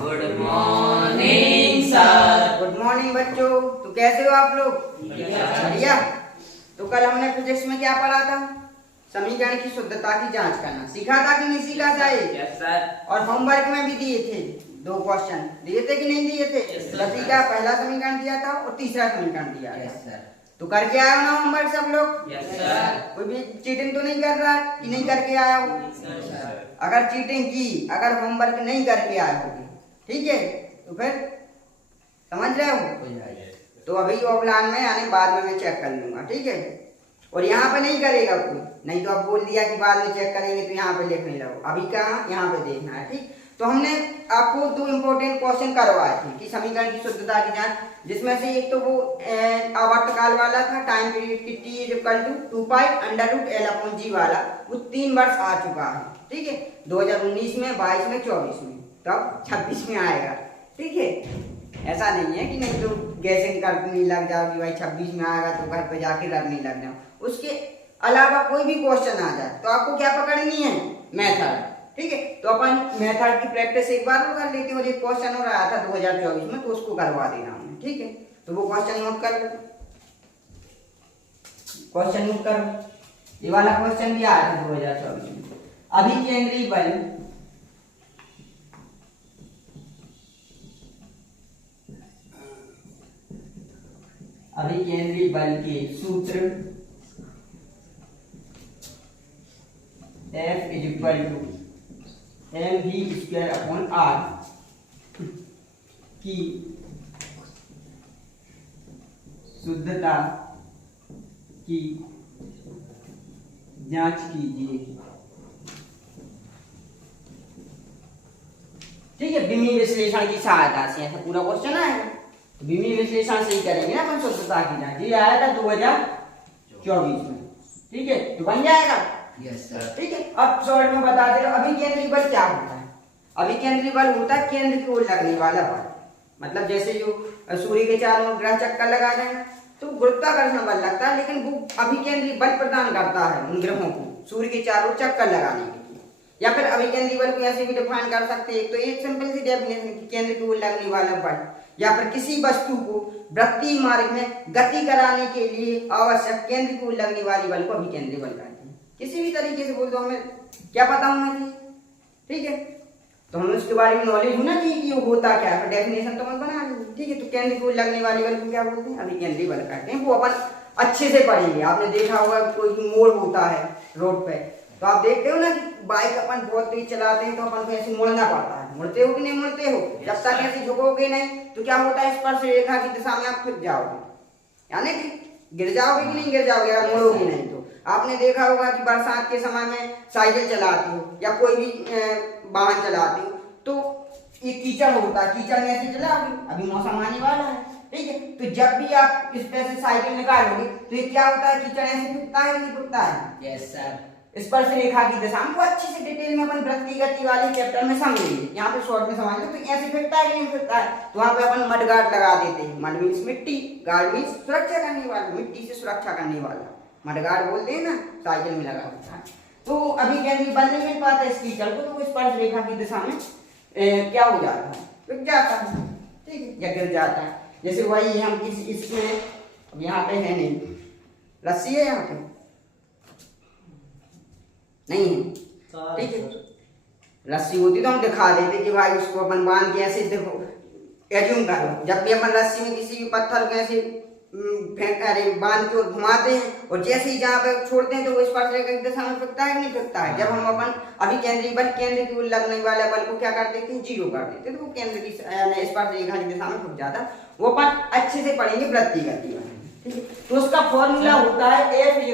Good morning sir. Good morning बच्चों। तो कैसे हो आप लोग? बढ़िया। तो कल हमने फिजिक्स में क्या पढ़ा था? समीकरण की शुद्धता की जांच करना सीखा था कि नहीं सीखा था? Yes sir. और होमवर्क में भी दिए थे 2 क्वेश्चन दिए थे कि नहीं दिए थे? गति का पहला समीकरण दिया था और तीसरा समीकरण दिया था। Yes sir. तो करके आए हो ना होमवर्क सब लोग? Yes sir. कोई भी चीटिंग तो नहीं कर रहा है कि नहीं करके आया हो? अगर चीटिंग की, अगर होमवर्क नहीं करके आए होगे, ठीक है, तो फिर समझ रहे हो? तो अभी ऑफलाइन में यानी बाद में मैं चेक कर लूंगा, ठीक है? और यहाँ पे नहीं करेगा कोई, नहीं तो आप बोल दिया कि बाद में चेक करेंगे तो यहाँ पे लिख नहीं रहो, अभी कहाँ यहाँ पे देखना है, ठीक? तो हमने आपको 2 इंपॉर्टेंट क्वेश्चन करवाए थे कि समीकरण की शुद्धता की जांच, जिसमें से एक तो वो आवर्तकाल वाला था, टाइम पीरियड की t = 2 पाई √L/g वाला, वो 3 वर्ष आ चुका है, ठीक है? 2019 में, 22 में, 24 में, तो अब 26 में आएगा, ठीक है? ऐसा नहीं है कि नहीं तो गैसिंग करने लग जाओ कि भाई 26 में आएगा तो घर पे जाके रखने लग जाओ। उसके अलावा कोई भी क्वेश्चन आ जाए तो आपको क्या पकड़नी है? मेथड, ठीक है? तो अपन मेथड की प्रैक्टिस एक बार कर लेते हैं। और एक क्वेश्चन और आया था 2024 में, तो उसको करवा देना हमने, ठीक है? तो वो क्वेश्चन नोट कर लो, क्वेश्चन नोट कर लो। ये वाला क्वेश्चन भी आया था 2024 में। अभिकेंद्री बल अभिकेंद्री बल के सूत्र F = mv²/r की शुद्धता की जांच कीजिए, ठीक है? विमीय विश्लेषण की सहायता से ऐसा पूरा क्वेश्चन आएगा। तो विमीय विश्लेषण से ही करेंगे ना अपन शुद्धता की जांच। ये आया था 2024 में, ठीक है? तो बन जाएगा। Yes sir. ठीक है, अब शॉर्ट में बता दे रहा हूं, अभिकेंद्री बल क्या होता है? अभिकेंद्री बल होता है केंद्र की ओर लगने वाला बल। मतलब जैसे जो सूर्य के चारों ओर ग्रह चक्कर लगा रहे हैं तो गुरुत्वाकर्षण बल लगता है, लेकिन वो अभिकेंद्री बल प्रदान करता है उन ग्रहों को सूर्य के चारों ओर चक्कर लगाने के लिए। या फिर अभिकेंद्री बल को ऐसे भी डिफाइन कर सकते हैं, एक तो एक सिंपल सी डेफिनेशन कि केंद्र की ओर लगने वाला बल, या फिर किसी वस्तु को वृत्तीय मार्ग में गति कराने के लिए आवश्यक केंद्र की ओर लगने वाली बल को अभिकेंद्री बल कहते हैं। किसी भी तरीके से बोल दो, हमें क्या पता होना चाहिए, ठीक है? तो हमें उसके बारे में नॉलेज होना चाहिए कि वो होता क्या है। डेफिनेशन तो हम बना लेंगे, ठीक है? तो केंद्र की ओर लगने वाली बल को क्या बोलते हैं? अभिकेंद्री बल कहते हैं। वो अपन अच्छे से पढ़ेंगे। आपने देखा होगा कोई भी मोड़ होता है रोड पे, तो आप देखते हो ना कि बाइक अपन बहुत तेज चलाते हैं तो अपन को ऐसे मुड़ना पड़ता है। मुड़ते हो कि नहीं मुड़ते हो? जब तक ऐसे झुकोगे नहीं तो क्या होता है, स्पर्श रेखा की दिशा में आप फिर जाओगे, यानी कि गिर जाओगे कि नहीं गिर जाओगे अगर मुड़ोगे नहीं तो। आपने देखा होगा कि बरसात के समय में साइकिल चलाती हो या कोई भी वाहन चलाती हो तो ये कीचड़ होता है, कीचड़ में ऐसे चलाओगे, अभी मौसम आने वाला है, ठीक है? तो जब भी आप इस तरह से साइकिल निकालोगे तो ये क्या होता है, कीचड़ ऐसे फूटता है नहीं फूटता है? Yes sir. स्पर्श रेखा की दिशा में अच्छे से डिटेल में अपन वृत्तीय गति वाले चैप्टर में समझेंगे। यहाँ पे शॉर्ट में समझ लो तो ऐसे फिरता है कि नहीं फिरता है। तो वहाँ पे अपन मड गार्ड लगा देते हैं। मड मीन्स मिट्टी, गार्ड मीन्स सुरक्षा करने वाला, मिट्टी से सुरक्षा करने वाला मड गार्ड बोलते हैं ना, साइकिल में लगा होता है। तो अभिकेंद्री बल नहीं मिल पाता इस कीचड़ को, तो स्पर्श रेखा की दिशा में क्या हो जाता है, रुक जाता है, ठीक है, या गिर जाता है। जैसे वही हम इसमें यहाँ पे है नहीं, रस्सी है यहाँ पे नहीं है, ठीक है? रस्सी होती तो हम दिखा देते कि भाई उसको अपन बांध के ऐसे देखो, एज्यूम करो जब भी अपन रस्सी में किसी भी पत्थर को ऐसे बांध के और घुमाते हैं और जैसे ही जहाँ पे छोड़ते हैं तो वो स्पर्श रेखा की दिशा में फिरता है कि नहीं फिरता है? जब हम अपन अभिकेंद्री बल केंद्र की ओर लगने वाले बल को क्या कर देते हैं, 0 कर देते हैं, तो वो केंद्र की स्पर्श रेखा की दिशा में फिर जाता है। वो अपन अच्छे से पढ़ेंगे वृत्तीय गति वाले, ठीक है? तो उसका फॉर्मूला होता है F =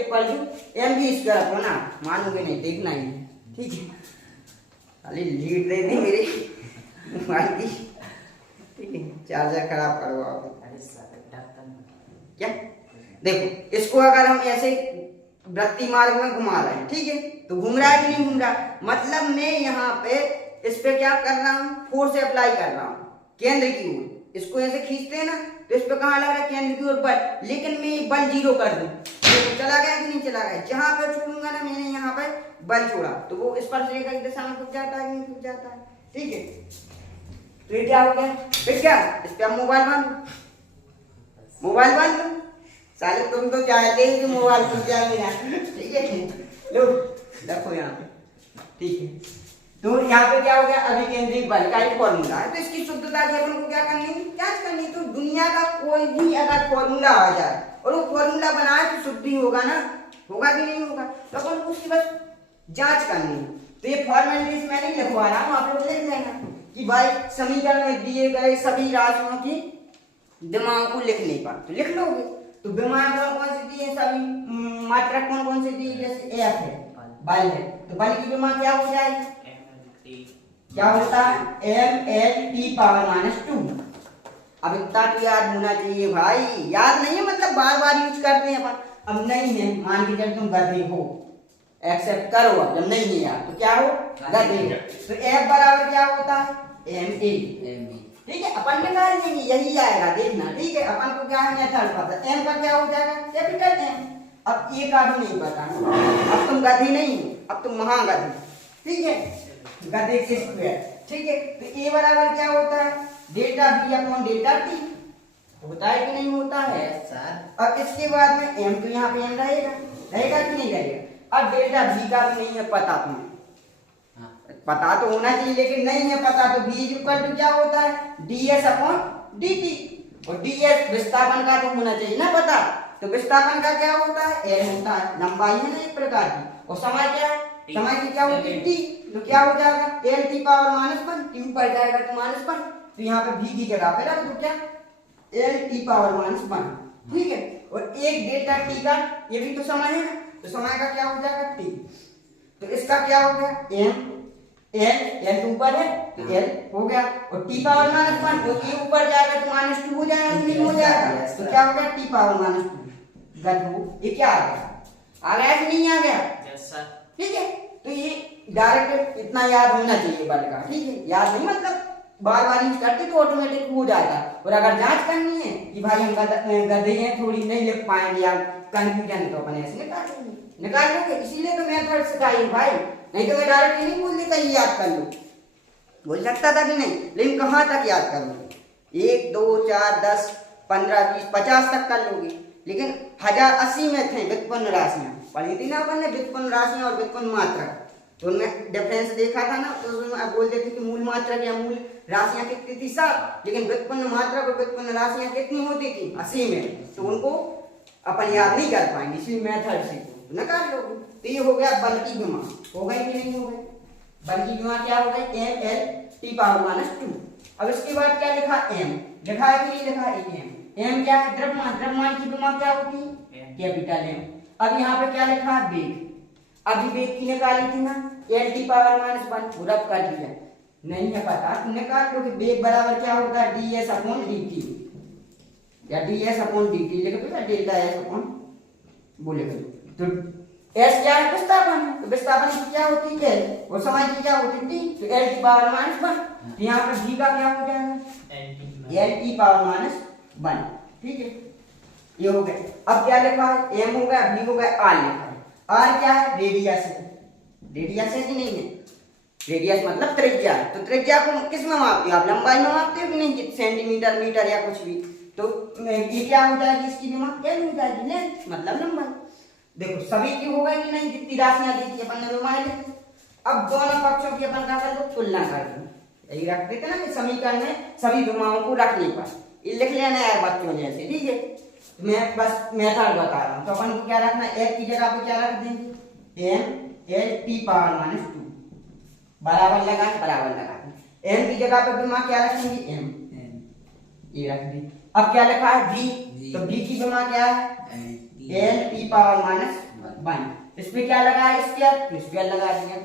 mv²/r। मानोगे नहीं, देखना ही है, ठीक है? खाली लीड दे दी मेरे मोबाइल की, ठीक है? चार्जर खराब करवाओगे क्या? देखो इसको अगर हम ऐसे वृत्तीय मार्ग में घुमा रहे हैं, ठीक है? तो घूम रहा है कि नहीं घूम रहा? मतलब मैं यहाँ पे इस पे क्या कर रहा हूँ, फोर्स अप्लाई कर रहा हूँ केंद्र की ओर। इसको ऐसे खींचते हैं ना तो इस पे कहाँ लग रहा है, केंद्र की ओर बल, लेकिन मैं बल 0 कर दूं तो चला गया कि नहीं चला गया? जहां पे छोड़ूंगा ना, मैंने यहाँ पे बल छोड़ा तो वो स्पर्श रेखा की दिशा में फूट जाता है कि नहीं फूट जाता है, ठीक है? तो ये क्या हो गया? फिर क्या इस पे आप मोबाइल बांध लो, मोबाइल बांध लो। साले तुम तो चाहते ही कि मोबाइल टूट जाए मेरा, ठीक है? लो रखो यहाँ पे, ठीक है? तो यहाँ पे क्या हो गया? अभिकेंद्रित बल का एक फॉर्मूला है, तो इसकी शुद्धता की अपन को क्या करनी है? जांच करनी। तो दुनिया का कोई भी अगर फॉर्मूला आ जाए और वो फॉर्मूला बनाए तो शुद्ध ही होगा ना, होगा कि नहीं होगा? तो अपन को उसकी बस जांच करनी है। तो ये फॉर्मेलिटीज मैं नहीं लिखवा रहा हूँ, आप लोग लिख लेना कि भाई समीकरण में दिए गए सभी राशियों की दिमाग को लिखने पर, तो लिख लोगे। तो दिमाग कौन कौन से दिए? सभी मात्रा कौन कौन से दिए? जैसे एफ है, बल है, तो बल की दिमाग क्या हो जाएगी? क्या होता है? M L T power minus 2। अब इतना तो याद होना चाहिए भाई, याद नहीं है मतलब बार बार यूज करते हैं अपन। अब नहीं है, मान के चल तुम गधे हो, एक्सेप्ट करो। अब जब नहीं है यार तो क्या हो? गधे। तो एफ बराबर क्या होता है? एम ए, ठीक है? अपन निकाल लेंगे, यही आएगा, देखना, ठीक है? अपन को क्या है? मेथड पता। एम का क्या हो जाएगा? Capital M. अब ए का भी नहीं पता, अब तुम गधे नहीं हो, अब तुम महागधे, ठीक है? गधे से स्क्वायर, ठीक है? तो ए बराबर क्या होता है? Delta B upon delta T, होता है कि नहीं होता है? सर अब इसके बाद में एम तो यहाँ पे एम रहेगा, रहेगा कि नहीं रहेगा? अब डेल्टा बी का भी नहीं है पता तुम्हें, पता तो होना चाहिए लेकिन नहीं है पता, तो बी इक्वल टू क्या होता है? ds upon dt। और ds विस्थापन का तो होना चाहिए ना पता, तो विस्थापन का क्या होता है? l होता है, लंबाई है ना एक प्रकार की, और समय क्या है? समय की क्या होती है? t। तो क्या हो जाएगा? l t पावर -1, t ऊपर जाएगा तो -1, तो यहाँ पे v की जगह पे रख दो क्या? l t पावर -1, ठीक है? और एक डेल्टा t का ये भी तो समय है ना, तो समय का क्या हो जाएगा? t। तो इसका क्या हो गया? m l तो ऊपर है तो l हो गया, और t पावर -1 तो e ऊपर जाएगा तो -2 हो जाएगा कि नहीं हो जाएगा? तो क्या हो गया? t power -2। गधो, ये क्या आ गया? आ गया कि नहीं आ गया? Yes sir. ठीक है? तो ये डायरेक्ट इतना याद होना चाहिए बल का, ठीक है? याद नहीं मतलब बार बार यूज करते तो ऑटोमेटिक हो जाता। और अगर जांच करनी है कि भाई हम गधे हैं थोड़ी नहीं लिख पाएंगे या कंफ्यूजन, तो अपन ऐसे निकाल लोगे। इसीलिए तो मेथड सिखाई भाई, नहीं तो मैं डायरेक्ट नहीं बोल देता ये याद कर लो, बोल सकता था कि नहीं, लेकिन कहाँ तक याद कर लोगे? 1 2 4 10 15 20 50 तक कर लोगे, लेकिन 1080 में थे व्युत्पन्न राशियां पढ़ी थी ना अपन ने, व्युत्पन्न राशियां और व्युत्पन्न मात्रक, तो उनमें डिफरेंस देखा था ना। तो उसमें आप बोलते थे कि मूल मात्रक या मूल राशियां कितनी थी? 7, लेकिन व्युत्पन्न मात्रक और व्युत्पन्न राशियां कितनी होती थी? 80 में। तो उनको अपन याद नहीं कर पाएंगे, इसलिए मेथड से निकाल लोगे। तो ये हो गया बल की दिमाग, हो गई कि नहीं हो गई? बल की दिमाग क्या हो गई? M L T power -2। अब इसके बाद क्या लिखा? एम लिखा है कि नहीं लिखा? एम क्या है? द्रव्यमान। द्रव्यमान की दिमाग क्या होती है? Capital M. अब यहाँ पे क्या लिखा है? वेग। अभी वेग की निकाली थी ना, एल टी पावर -1 रब कर दिया, नहीं है पता तो निकाल लो कि वेग बराबर क्या होता है? ds अपॉन dt, या ds अपॉन dt लिख दो, या डेल्टा s अपॉन वो लिख दो। तो s क्या है? विस्थापन। तो विस्थापन की क्या होती है? और समय की क्या होती है? t। तो l की पावर -1, तो यहाँ पे v का क्या हो जाएगा? l की पावर -1, ठीक है? ये हो गया। अब क्या लिखा है? m हो गया, v हो गया, r लिखा है। r क्या है? रेडियस है। रेडियस है कि नहीं है? रेडियस मतलब त्रिज्या। तो त्रिज्या को किस में मापते हो आप? लंबाई में मापते हो कि नहीं? कि सेंटीमीटर, मीटर या कुछ भी। तो ये क्या हो जाएगी? इसकी दिमाग एल हो जाएगी, लेंथ मतलब लंबाई। देखो सभी की हो गई कि नहीं? जितनी राशियां दी थी अपन ने लंबाई लिखी। अब दोनों पक्षों की अपन क्या कर दो? तुलना कर दो। यही रख देते ना कि समीकरण में सभी विमाओं को रखने पर, ये लिख लेना यार बच्चों जैसे, ठीक है? मैं बस मेथड बता रहा हूँ। तो अपन को क्या रखना? एफ की जगह पे क्या रख देंगे? एम एल टी पावर -2 बराबर लगा एम की जगह पे विमा क्या रखेंगे? एम, ये रख दी। अब क्या लिखा है? v, तो v की विमा क्या है? L T power -1। इसमें क्या लगा है? स्क्वायर, स्क्वायर लगा दिया।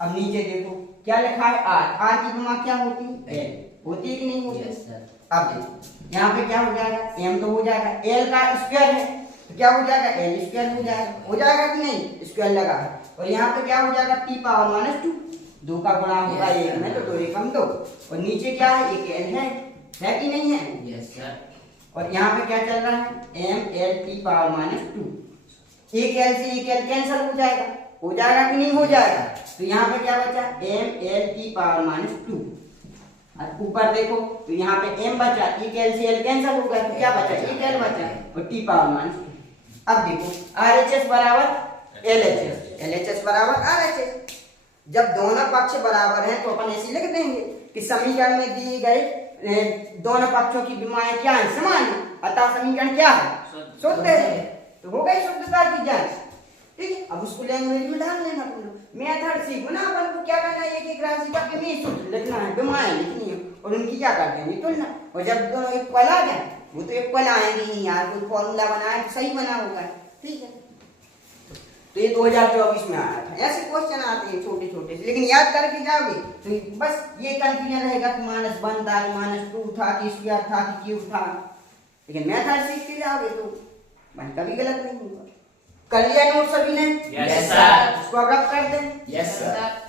अब नीचे देखो क्या लिखा है? r, r की विमा क्या होती है? l होती है कि नहीं होती? अब देखो यहाँ पे क्या हो जाएगा? m तो हो जाएगा, l का स्क्वायर है तो क्या हो जाएगा? l स्क्वायर हो जाएगा कि नहीं? स्क्वायर लगा है। और यहाँ पे क्या हो जाएगा? t पावर -2, 2 का गुणा होगा 1 में, तो 2 एकम 2, और नीचे क्या है? एक l है कि नहीं है? Yes sir. और यहाँ पे क्या चल रहा है? m l t पावर -2, एक l से एक l कैंसिल हो जाएगा कि नहीं हो जाएगा? तो यहाँ पे क्या बचा? m l t power -2। और ऊपर देखो तो यहाँ पे m बचा, e कैल से l कैंसिल हो गया तो क्या बचा, e कैल बचा और t पावर माइनस। अब देखो RHS बराबर LHS, LHS बराबर RHS। जब दोनों पक्ष बराबर हैं तो अपन ऐसे लिख देंगे कि समीकरण में दिए गए दोनों पक्षों की विमाएं क्या है, समान है, अतः समीकरण क्या है, शुद्ध है। तो हो गई शुद्धता की जांच। ठीक है, अब उसको लैंग्वेज में डाल लेना तुम लोग। मेथड सीखो ना, अपन को क्या करना है, एक एक राशि का विमीय सूत्र लिखना है, विमाएं लिखनी है और उनकी क्या कर देंगे तुलना। और जब दोनों इक्वल आ जाए, वो तो इक्वल आएंगे ही यार, कोई फॉर्मूला बनाए तो सही बना होगा। ठीक है, तो ये 2024 में आया था। ऐसे क्वेश्चन आते हैं छोटे छोटे, लेकिन याद करके जाओगे तो बस ये कंफ्यूजन रहेगा कि -1 था, -2 था, कि स्क्वायर था, कि क्यूब था। लेकिन मेथड सीख के जाओगे तो मन कभी गलत नहीं होगा। कर लिया नोट सभी ने? Yes sir. इसको अब रब कर दें। Yes sir.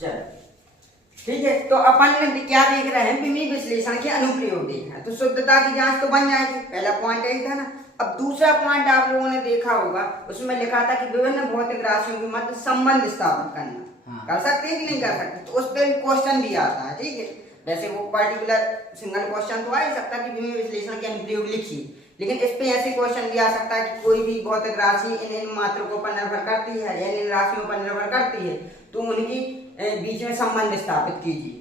चलो ठीक है, तो अपन ने क्या देख रहे हैं, विमीय विश्लेषण के अनुप्रयोग देख रहे हैं। तो शुद्धता की जांच तो बन जाएगी, पहला पॉइंट यही था ना। अब दूसरा पॉइंट आप लोगों ने देखा होगा, उसमें लिखा था कि विभिन्न भौतिक राशियों के मध्य संबंध स्थापित करना। हाँ। कर सकते हैं कि नहीं कर सकते, तो उस पर क्वेश्चन भी आता है। ठीक है, वैसे वो पर्टिकुलर सिंगल क्वेश्चन तो आ ही सकता है कि विमीय विश्लेषण के अनुप्रयोग लिखिए, लेकिन इस पे ऐसे क्वेश्चन भी आ सकता है कि कोई भी भौतिक राशि इन मात्रकों पर निर्भर करती है या इन राशियों पर निर्भर करती है, तो उनकी बीच में संबंध स्थापित कीजिए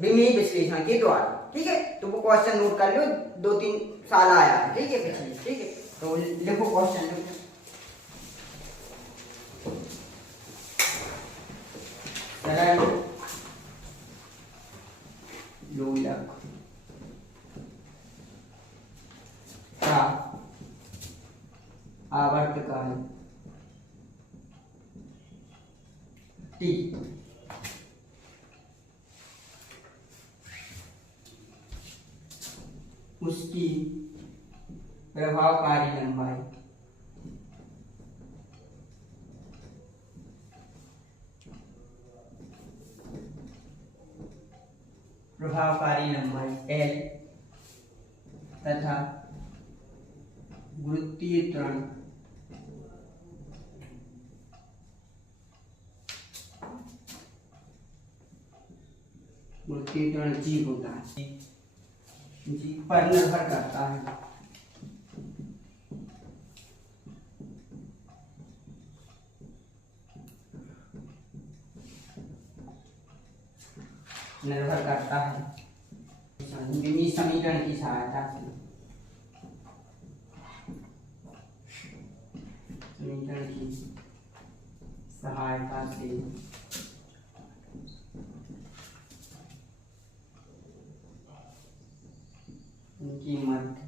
विमीय विश्लेषण के द्वारा। ठीक है, तो वो क्वेश्चन नोट कर लो, 2-3 साल आया है। ठीक है पिछले, ठीक है, तो लिखो क्वेश्चन लिखो। चला लो लख का आवर्तकाल टी उसकी प्रभावकारी लंबाई L तथा गुरुत्वीय त्वरण G होता है, G पर निर्भर करता है। निर्भर करता है विमीय समीकरण की सहायता से, समीकरण की सहायता से उनकी मध्य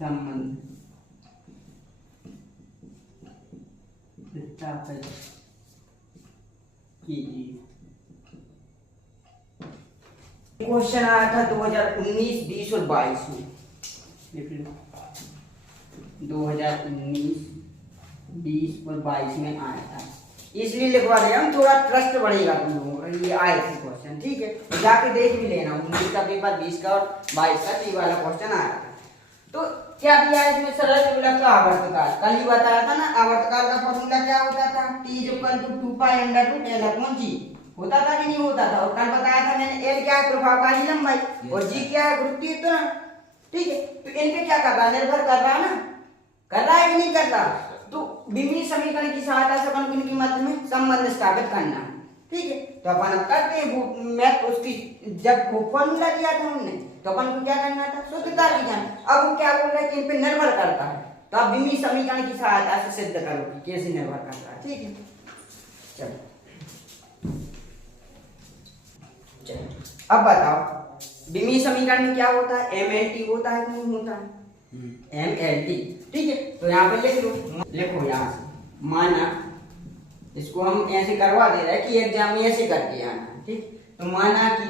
संबंध स्थापित कीजिए। क्वेश्चन आया था 2019, 20 और 22 में, लिख लो 2019, 20 और 22 में आया था, इसलिए लिखवा रहे हैं हम, थोड़ा ट्रस्ट बढ़ेगा तुम लोगों का। ये आए थे क्वेश्चन, ठीक है, जाके देख भी लेना, 19 का पेपर, 20 का और 22 का ये वाला क्वेश्चन आया था। तो क्या दिया है इसमें, सरल विलक्षण का आवर्तकाल, कल ही बताया था ना, आवर्तकाल का फॉर्मूला क्या होता था, T = 2π√L/G होता था कि नहीं होता था। और कल बताया था मैंने, L क्या है, प्रभावकारी लंबाई, और G क्या है, गुरुत्वीय त्वरण। ठीक है, तो इन पे क्या कर रहा है, निर्भर कर रहा है ना, कर रहा है कि नहीं कर रहा। तो विमीय समीकरण की सहायता से अपन को इनके मध्य में संबंध स्थापित करना है। ठीक है, तो अपन अब करते हैं वो मैथ, उसकी जब वो फॉर्मूला दिया था हमने, तो अपन को क्या करना था, शुद्धता की जांच। अब वो क्या बोल रहा है कि इन पे निर्भर करता है, तो आप विमीय समीकरण की सहायता से सिद्ध करो कि कैसे निर्भर करता है। ठीक है, चलो अब बताओ विमीय समीकरण में क्या होता है, MLT होता है कि नहीं होता है, MLT। ठीक है, तो यहाँ पे लिख लो, लिखो यहाँ से, माना इसको हम ऐसे करवा दे रहे हैं कि एग्जाम में ऐसे करके आना है। ठीक, तो माना कि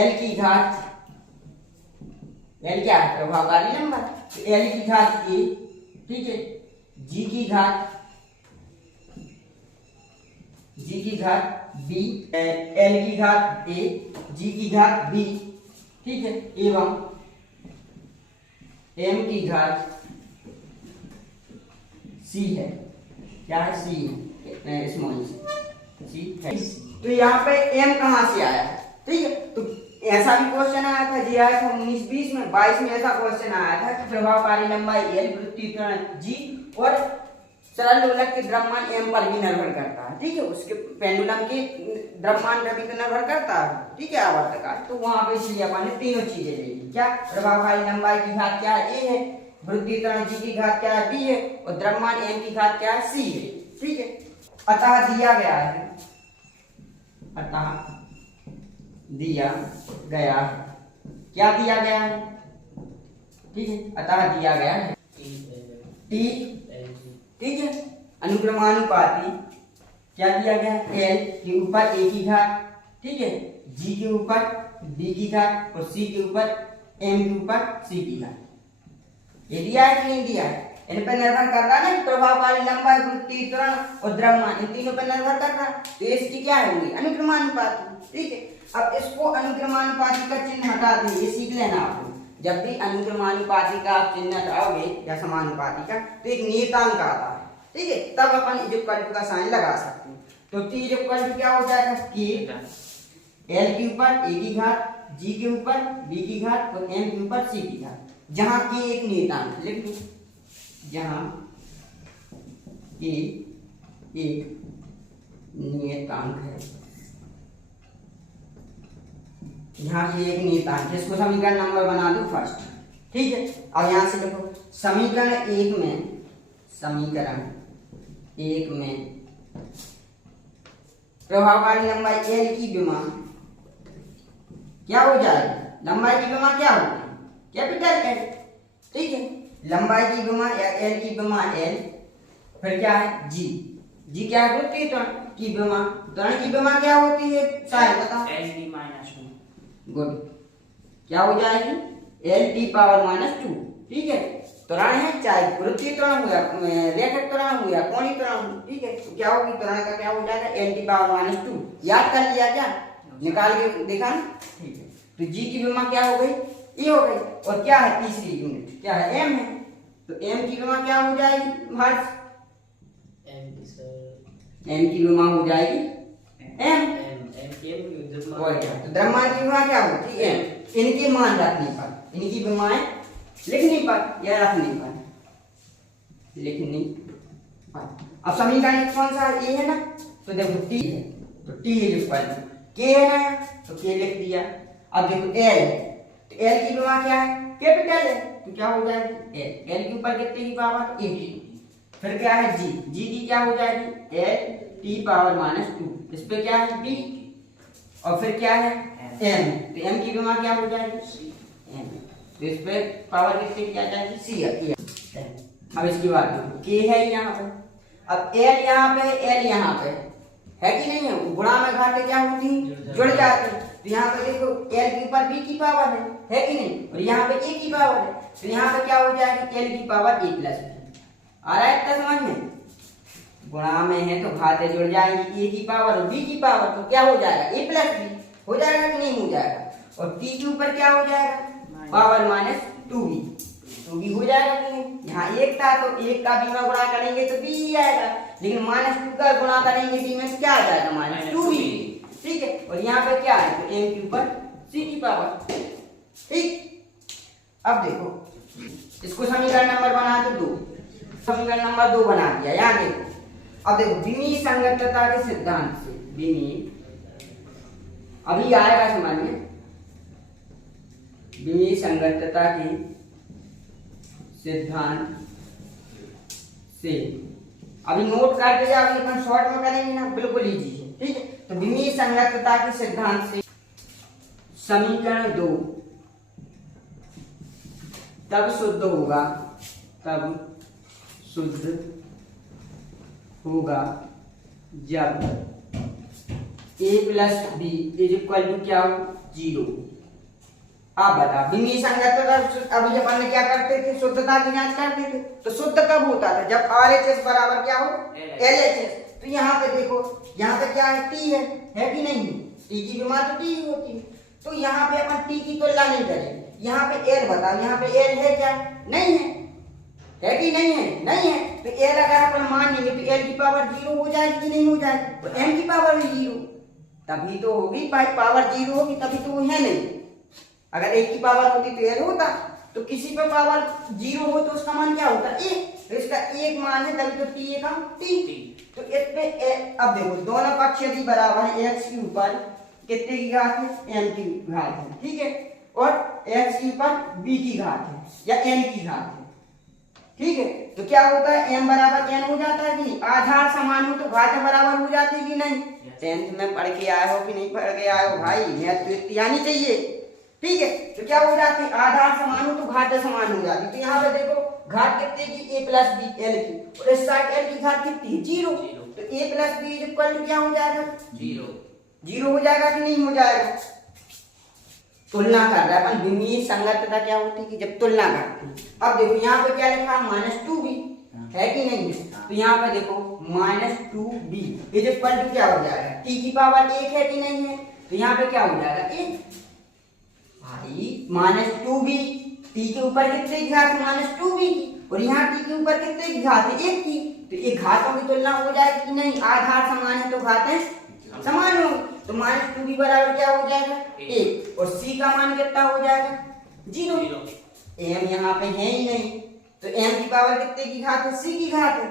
L की घात, L क्या है, प्रभावकारी लंबाई, तो L की घात A, ठीक है, G की घात जी की घात बी, एल की घात ए, जी की घात बी, ठीक है, एवं एम की घात सी है। क्या है? सी है, स्मॉल सी है। तो यहाँ पे एम कहाँ से आया? ठीक है, तो ऐसा भी क्वेश्चन आया था, जी आया था 19-20 में, 22 में ऐसा क्वेश्चन आया था कि प्रभावकारी लंबाई एल, वृत्तीय त्वरण जी और सरल लोलक के द्रव्यमान एम पर भी निर्भर करता है। ठीक है, उसके पेंडुलम के द्रव्यमान पर भी तो निर्भर करता है। ठीक है, आवर्तकाल। तो वहां पे इसलिए अपन ने तीनों चीजें ले ली। क्या? प्रभावकारी लंबाई की घात क्या है? ए है, वृत्तीय त्वरण जी की घात क्या है? बी है, और द्रव्यमान एम की घात क्या है? सी है। ठीक है, अतः दिया गया है, अतः दिया गया है, क्या दिया गया है? ठीक है, अतः दिया गया है टी, ठीक है, अनुक्रमानुपाती क्या दिया गया है? एल के ऊपर ए की घात, ठीक है, जी के ऊपर बी की घात और सी के ऊपर एम के ऊपर सी की घात। ये दिया है कि नहीं दिया है? इन पर निर्भर कर रहा है ना, प्रभावकारी लंबाई, वृत्तीय त्वरण और द्रव्यमान, इन तीनों पर निर्भर कर रहा है। तो इसकी क्या होगी? अनुक्रमानुपाती। ठीक है, अब इसको अनुक्रमानुपाती का चिन्ह हटा दें, ये सीख लेना आपको। जब भी अनुक्रमानुपाती का आप चिन्ह हटाओगे या समानुपाती का, तो एक नियतांक आता है। ठीक है, तब अपन इक्वल टू का साइन लगा सकते हैं। तो टी इक्वल टू क्या हो जाएगा? के एल के ऊपर ए की घात, जी के ऊपर बी की घात और एम के ऊपर सी की घात। जहां के एक नियतांक लिख लो, जहां के एक नियतांक है, यहाँ ये एक नियतांक है, इसको समीकरण नंबर बना दो फर्स्ट। ठीक है, अब यहां से देखो, समीकरण एक में, समीकरण एक में प्रभावकारी लंबाई एल की विमा क्या हो जाएगी? लंबाई की विमा क्या होगी? Capital L. ठीक है, लंबाई की विमा या एल की विमा एल, फिर क्या है? जी, जी क्या है? वृत्तीय त्वरण की विमा, त्वरण की विमा क्या होती है? शायद बताओ। L T minus 2। गुड, क्या हो जाएगी? L T power -2। ठीक है, त्वरण है, चाहे वृत्तीय त्वरण हो या रेखिक त्वरण हो या कोणीय त्वरण हो। ठीक है, तो क्या होगी? त्वरण का क्या हो जाएगा? L T power -2। याद कर लिया क्या? निकाल के देखा ना? ठीक है, तो जी की विमा क्या हो गई? ए हो गई। और क्या है? तीसरी यूनिट क्या है? एम है। तो एम की विमा क्या हो जाएगी? हर्ष, एम की विमा हो जाएगी एम। और क्या? तो द्रव्यमान की विमा क्या होती है? एम। इनके मान रखने पर, इनकी विमाएं लिखने पर या रखने पर, लिखने पर। अब समीकरण कौन सा? ए है ना, तो देखो टी है, तो टी इज इक्वल टू के है ना, तो के लिख दिया। अब देखो एल है, तो एल की विमा क्या है? कैपिटल है, तो क्या हो जाएगी? एल। एल के ऊपर कितने की पावर? 80। फिर क्या है? जी, जी की क्या हो जाएगी? L T power -2। इस पे क्या है? टी, और फिर क्या है? एम। तो एम की विमा क्या हो जाएगी? एम। तो इस पे पावर कितने की आ जाएगी? सी है। अब इसकी बात देखो, के है यहाँ पे, अब एल यहाँ पे, एल यहाँ पे है कि नहीं है? गुणा में घाटे क्या होती हैं? जुड़ जाती हैं। तो यहाँ पे देखो, एल के ऊपर बी की पावर है कि नहीं? और यहाँ पे ए की पावर है, तो यहाँ पे क्या हो जाएगी? एल की पावर ए प्लस बी। आ रहा है इतना समझ में? गुणा में है तो घाते जुड़ जाएंगी, ए की पावर और बी की पावर, तो क्या हो जाएगा? ए प्लस बी हो जाएगा कि नहीं हो जाएगा? और टी के ऊपर क्या हो जाएगा? पावर -2b, 2b हो जाएगा कि नहीं? यहाँ एक था तो एक का बी में गुणा करेंगे तो बी ही आएगा, लेकिन -2 का गुणा करेंगे बी में तो क्या आ जाएगा? -2b। ठीक है, और यहाँ पे क्या है? तो एम के ऊपर सी की पावर। ठीक, अब देखो, इसको समीकरण नंबर बना दो 2, समीकरण नंबर 2 बना दिया। यहाँ देखो, अब देखो, विमीय संगतता के सिद्धांत से, विमीय अभी आएगा समझ में, विमीय संगतता के सिद्धांत से अभी नोट कर दिया, अभी अपन शॉर्ट में करेंगे ना, बिल्कुल इजी है। ठीक है, तो विमीय संगतता के सिद्धांत से समीकरण 2 तब शुद्ध होगा, तब शुद्ध होगा जब a + b = क्या हो? 0। आप बता, विमीय संगतता अभी अपन ने क्या करते थे? शुद्धता की जांच करते थे। तो शुद्ध कब होता था? जब RHS बराबर क्या हो? LHS। तो यहाँ पे देखो, यहाँ पे क्या है, टी है कि नहीं? टी की भी मान तो टी ही होती है। तो यहाँ पे अपन टी की तुलना नहीं करेंगे। यहाँ पे एल बताओ, यहाँ पे एल है क्या? नहीं है कि नहीं है? नहीं है। तो एल अगर अपन मान लेंगे तो एल की पावर 0 हो जाएगी कि नहीं हो जाएगी? तो एम की पावर भी 0 तभी तो होगी भाई, पावर 0 होगी तभी तो वो है नहीं। अगर एक की पावर होती तो एल होता, तो किसी पे पावर 0 हो तो उसका मान क्या होता? एक। तो इसका एक मान है तभी तो टी का टी। तो इस पे अब देखो दोनों पक्ष यदि बराबर है, एक्स के ऊपर कितने की घात है? एम की घात है, ठीक है, और एक्स के ऊपर बी की घात है या एन की घात है, ठीक है। तो क्या होता है, एम बराबर एन हो जाता है कि नहीं? आधार समान हो तो घात बराबर हो जाती है कि नहीं? 10th में पढ़ के आए हो कि नहीं पढ़ के आए हो भाई? मैथ तो इतनी आनी चाहिए, ठीक है। तो क्या हो जाती है, आधार समान हो तो घात समान हो जाती है। तो यहाँ पे देखो घात कितने की? a प्लस बी एल की, और इस साइड एल की घात कितनी है? 0। तो a plus B equal to क्या हो जाएगा? 0 हो जाएगा कि नहीं हो जाएगा? तुलना कर रहा है अपन, विमीय संगतता क्या होती है कि जब तुलना करते हैं। अब देखो यहाँ पे क्या लिखा है? -2b है कि नहीं है? तो यहाँ पे देखो -2b इक्वल टू क्या हो जाएगा? t की पावर 1 है कि नहीं है? तो यहाँ पे क्या हो जाएगा? 1 भाई, -2b t के ऊपर कितने की घात? -2b की, और यहाँ t के ऊपर कितने की घात है? 1 की। तो ये घातों की तुलना हो जाएगी कि नहीं? आधार समान है तो घातें समान होंगी। तो -2b बराबर क्या हो जाएगा? 1, और c का मान कितना हो जाएगा? 0। m यहाँ पे है ही नहीं, तो m की पावर कितने की घात है? c की घात है,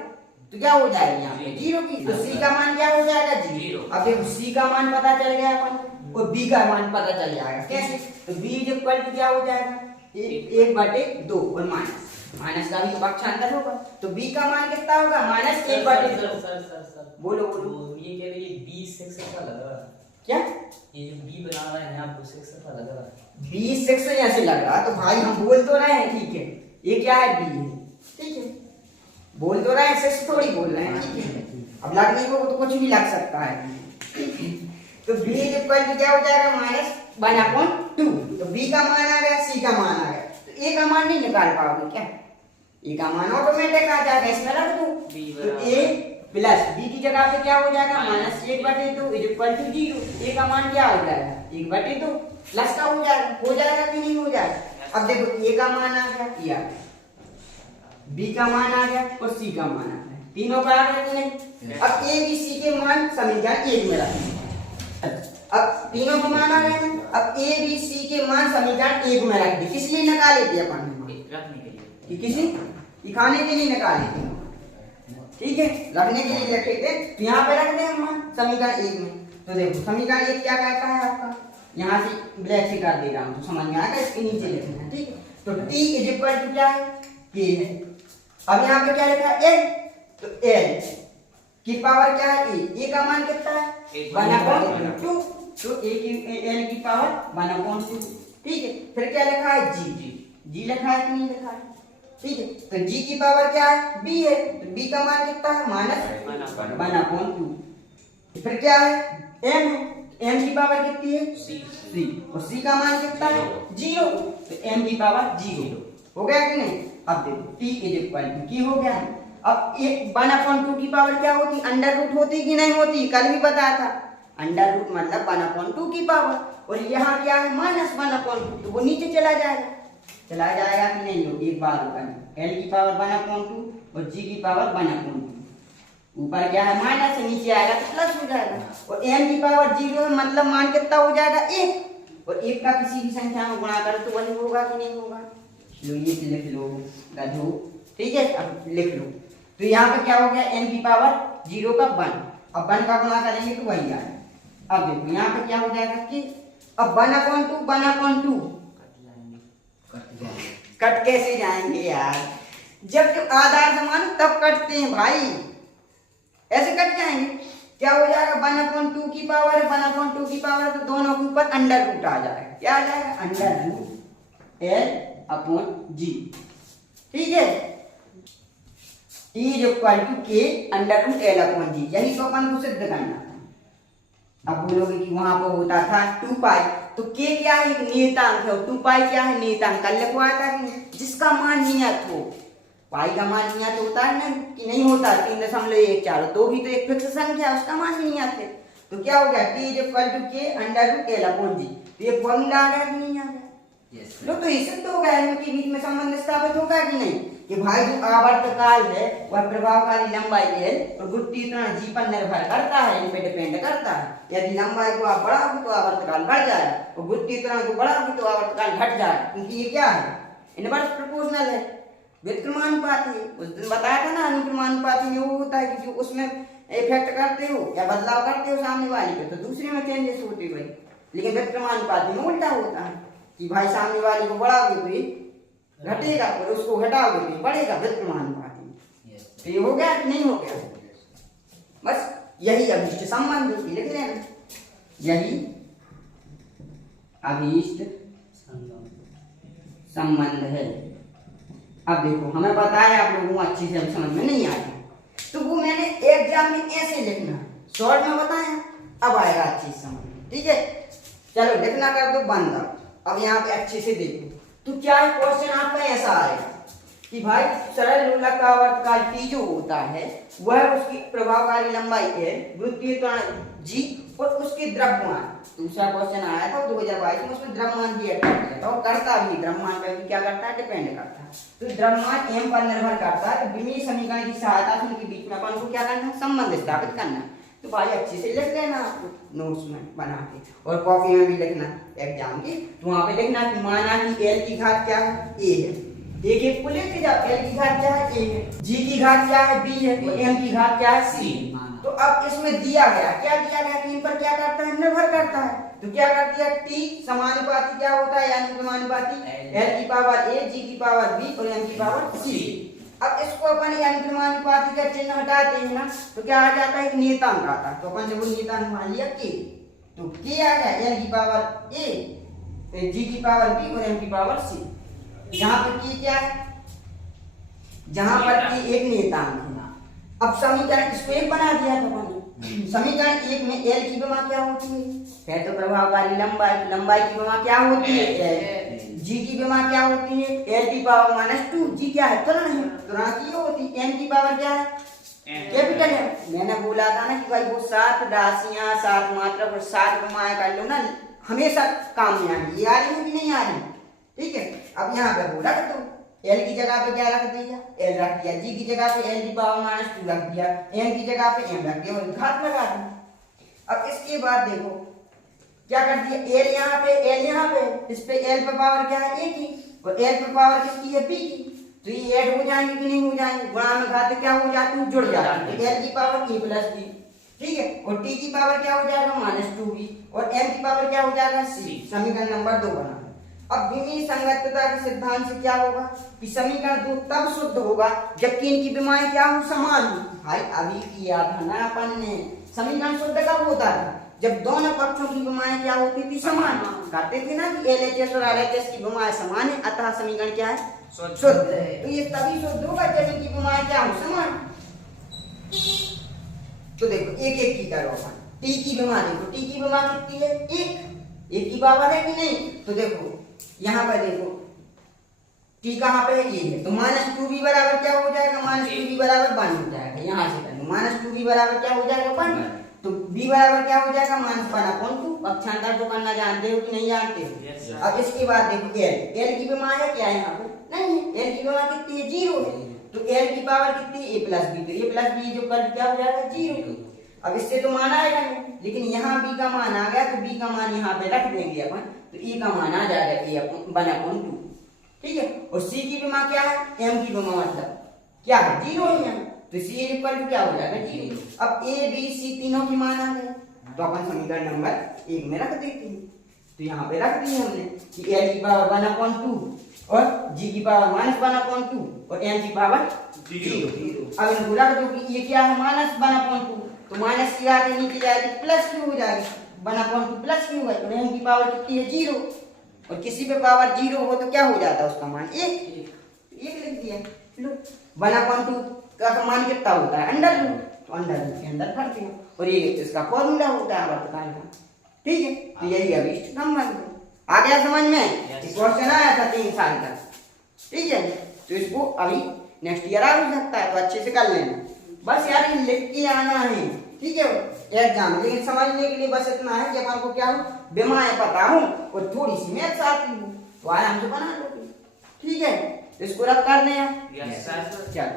तो क्या हो जाएगा यहाँ पे? 0 की। तो c का मान क्या हो जाएगा? 0। अब देखो c का मान पता चल गया अपन, और b का मान पता चल जाएगा। कैसे? तो b इक्वल टू क्या हो जाएगा? 1/2, और माइनस का भी पक्षांतर होगा, तो b का मान कितना होगा? -1/2। सर बोलो तो ये कह रहे हैं बी सेक्शन का लग रहा है क्या? ये जो बी बना रहा है यहाँ पे सेक्शन का लग रहा है। B6 ऐसे लग रहा, तो भाई हम बोल तो रहे हैं, ठीक है, ये क्या है? B है, ठीक है, बोल तो रहे हैं, 6 थोड़ी बोल रहे हैं, ठीक है। अब लगने को तो कुछ भी लग सकता है। तो b इक्वल टू क्या हो जाएगा? -1/2। तो b का मान आ गया, c का मान आ गया, तो a का मान नहीं निकाल पाओगे क्या? a का मान ऑटोमेटिक आ जाएगा, इसमें रख दो। तो a प्लस b की जगह पे क्या हो जाएगा? -1/2 इक्वल टू 0। a का मान क्या हो जाएगा? 1/2 प्लस का हो जाएगा कि नहीं हो जाएगा? अब देखो a का मान आ गया, या b का मान आ गया, और c का मान आ गया, तीनों का आ गया कि नहीं? अब a b c के मान समीकरण 1 में रखेंगे। अब तीनों के मान आ गए ना, अब a b c के मान समीकरण 1 में रख दी। किस लिए निकाले थे अपन? रखने के लिए, किसी दिखाने के लिए निकाले थे, ठीक है, रखने के लिए रखे थे। तो यहाँ पे रख दे हम समीकरण 1 में। तो देखो समीकरण 1 क्या कहता है आपका? यहाँ से ब्लैक से कर दे रहा हूँ तो समझ में आएगा, इसके नीचे लिखना है, ठीक है। तो t इक्वल टू क्या है? k है। अब यहाँ पे क्या लिखा है? l। तो l की पावर क्या है? a का मान कितना है? 1/2। तो a की l की पावर 1/2, ठीक है। फिर क्या लिखा है? g लिखा है कि नहीं लिखा है? ठीक है। तो g की पावर क्या है? b है, तो b का मान कितना है? -1/2। फिर क्या है? m है, m की पावर कितनी है? c, और c का मान कितना है? 0। तो m की पावर 0 हो गया कि नहीं? अब देखो t इक्वल टू की हो गया। अब 1/2 की पावर क्या होती? अंडर रूट होती कि नहीं होती? कल भी बताया था, अंडर रूट मतलब 1/2 की पावर, और यहाँ क्या है? -1/2, तो वो नीचे चला जाएगा कि नहीं? हो एक बार होगा, l की पावर 1/2 और g की पावर 1/2। ऊपर क्या है? माइनस से नीचे आएगा तो प्लस हो जाएगा, और m की पावर 0 है, मतलब मान कितना हो जाएगा? 1। और 1 का किसी भी संख्या में गुणा करो तो वही होगा कि नहीं होगा? लो ये लिख लो गधो, ठीक है। अब लिख लो, तो यहाँ पे क्या हो गया? m की पावर 0 का 1, अब 1 का गुणा करेंगे तो वही आएगा। अब देखो यहाँ पे क्या हो जाएगा कि अब 1/2 कट कैसे जाएंगे यार? जब आधार समान तब कटते हैं भाई, ऐसे कट जाएंगे। क्या हो जाएगा? 1/2 की पावर है, 1/2 की पावर है, तो दोनों के ऊपर अंडर रूट आ जाएगा। क्या आ जाएगा? अंडर रूट l/g, ठीक है। t equal to k under root l/g, यही तो अपन को सिद्ध करना था। अब बोलोगे कि वहां पर होता था 2π, तो k क्या है? एक नियतांक है, और 2π क्या है? नियतांक। कल लिखवाया था कि जिसका मान नियत हो, पाई का मान नहीं आते होता है ना कि नहीं होता 3.14 तो भी तो एक फिक्स संख्या है, उसका मान भी नहीं आते। तो क्या हो गया t is equal to k under root l upon g। तो ये फॉर्मूला आ गया कि नहीं आ गया? लो तो ये सिद्ध हो गया, इनके बीच में संबंध स्थापित होगा कि नहीं कि भाई जो आवर्तकाल है वह प्रभावकारी लंबाई l और गुरुत्वीय त्वरण g पर निर्भर करता है, इन पे डिपेंड करता है। यदि लंबाई को आप बढ़ाओगे तो आवर्तकाल बढ़ जाए और गुरुत्वीय त्वरण को बढ़ाओगे तो आवर्तकाल घट जाए, क्योंकि ये क्या है इनवर्स प्रोपोर्शनल है, व्युत्क्रमानुपाती। उस दिन बताया था ना अनुक्रमानुपाती में वो होता है कि जो उसमें इफेक्ट करते हो या बदलाव करते हो सामने वाले पे तो दूसरे में चेंजेस होते भाई, लेकिन व्युत्क्रमानुपाती में उल्टा होता है कि भाई सामने वाले को बढ़ाओगे तो ये घटेगा और उसको घटाओगे तो ये बढ़ेगा व्युत्क्रमानुपाती में। तो ये हो गया कि नहीं हो गया? बस यही अभीष्ट संबंध लिख लेना, यही अभीष्ट संबंध है। अब देखो हमें पता है आप लोगों को अच्छी से समझ में नहीं आया तो वो मैंने एग्जाम में ऐसे लिखना शॉर्ट में बताया, अब आएगा अच्छी से समझ में, ठीक है। चलो लिखना कर दो बंद। अब यहाँ पे अच्छे से देखो तो क्या है क्वेश्चन आपका ऐसा आएगा कि भाई सरल लोलक आवर्तकाल t जो होता है वह उसकी प्रभावकारी लंबाई है, गुरुत्वीय त्वरण g और उसके द्रव्यमान। दूसरा क्वेश्चन आया था 2022 में, उसमें द्रव्यमान भी ऐड कर दिया था और करता भी द्रव्यमान पर भी क्या करता है डिपेंड करता है। तो द्रव्यमान m पर निर्भर करता है, तो विमीय समीकरण की सहायता से उनके बीच में अपन को क्या करना है संबंध स्थापित करना है। तो भाई अच्छे से लिख लेना आपको नोट्स में बना के और कॉपी में भी लिखना एग्जाम की, तो वहां पे लिखना कि माना कि l की घात क्या है a है, एक एक को लेके जाओ, l की घात क्या है a है, g की घात क्या है b है और m की घात क्या है c। तो अब इसमें दिया गया क्या दिया गया कि इन पर क्या करता है निर्भर करता है। तो क्या कर दिया t समानुपाती क्या होता है यानी समानुपाती l की पावर a g की पावर b और m की पावर c। अब इसको अपन अनुक्रमानुपाती का चिन्ह हटाते हैं ना तो क्या आ जाता है नियतांक आता है, तो अपन ने वो नियतांक मान लिया k, तो k आ गया l की पावर a g की पावर b और m की पावर c। जहां पर k क्या है, जहां पर k एक नियतांक है। अब समीकरण इसको एक बना दिया था अपन, समीकरण एक में l की विमा क्या होती है तो प्रभावकारी लंबाई की विमा क्या होती है g की विमा क्या होती है l की पावर -2, g क्या है त्वरण है, त्वरण की होती है, m की पावर क्या है कैपिटल है। मैंने बोला था ना कि भाई वो 7 राशियां 7 मात्रा और 7 विमाएं कर लो ना हमेशा काम में आएंगी, ये आ रही है कि नहीं आ रही, ठीक है। अब यहाँ पे बोला तो l की जगह पे क्या रख दिया l रख दिया, g की जगह पे l की पावर -2 रख दिया, m की जगह पे m रख दिया और घात लगा दी। अब इसके बाद देखो क्या कर दिया l यहाँ पे इस पे l पे पावर क्या है a की और l पे पावर किसकी है b की, तो ये ऐड हो जाएंगे कि नहीं हो जाएंगे, गुणा में घात क्या हो जाती है जुड़ जाती है, l की पावर a प्लस b, ठीक है, और t की पावर क्या हो जाएगा -2b और m की पावर क्या हो जाएगा c। समीकरण नंबर 2 बना। अब विमीय संगतता के सिद्धांत से क्या होगा कि समीकरण 2 तब शुद्ध होगा जबकि इनकी विमाएं क्या हो समान हो। भाई अभी किया था ना अपन ने, समीकरण शुद्ध कब होता था जब दोनों पक्षों की विमाएं क्या होती थी समान, कहते थे ना कि LHS और RHS की विमाएं समान है अतः समीकरण क्या है शुद्ध है। तो ये तभी शुद्ध होगा जब इनकी विमाएं क्या हो समान। तो देखो एक एक की करो अपन, t की विमा देखो, t की विमा कितनी है एक की पावर है कि नहीं, तो देखो यहाँ पर देखो t कहाँ पे है ये है, तो -2b बराबर क्या हो जाएगा -2b बराबर 1 हो जाएगा। यहाँ से करेंगे -2b बराबर क्या हो जाएगा 1, तो b बराबर क्या हो जाएगा -1/2। पक्षांतर तो करना जानते हो कि नहीं जानते हो। अब इसके बाद देखो l की विमा है क्या यहाँ पे नहीं है, l की विमा कितनी है 0 है, तो l की पावर कितनी है a प्लस b, तो a प्लस b जो कर क्या हो जाएगा 0। अब इससे तो मान आएगा नहीं, लेकिन यहाँ b का मान आ गया तो b का मान यहाँ पे रख देंगे अपन, तो e का मान आ जाएगा a/1/2, ठीक है। और c की विमा क्या है m की विमा मतलब क्या है 0 है, तो c इक्वल टू क्या हो जाएगा 0। अब a b c तीनों की मान आ गए तो अपन समीकरण नंबर 1 में रख देते हैं, तो यहाँ पे रख दिए हमने कि l की पावर 1/2 और g की पावर -1/2 और m की पावर 0। अब इनको रख दो कि ये क्या है -1/2, तो माइनस की आगे नीचे जाएगी प्लस क्यों हो जाएगी 1/2 प्लस क्यों होगा, तो m की पावर कितनी है 0 और किसी पे पावर 0 हो तो क्या हो जाता है उसका मान 1 लिख दिया। लो 1/2 का मान कितना होता है अंडर रूट, तो अंडर रूट के अंदर भरते हैं और ये इसका फॉर्मूला होता है आवर्तकाल का, ठीक है। तो यही अभीष्ट संबंध आ गया समझ में, क्वेश्चन आया था 3 साल का, ठीक है। तो इसको अभी नेक्स्ट ईयर आ भी सकता है, तो अच्छे से कर लेना। बस यार ये लिख के आना है, ठीक है एग्जाम, लेकिन समझने के लिए बस इतना है कि अपन को क्या हो, विमाएं पता हो और थोड़ी सी मैथ्स आती हो तो आराम से बना लो, ठीक है। इसको रब कर दें यार, Yes, sir. चल।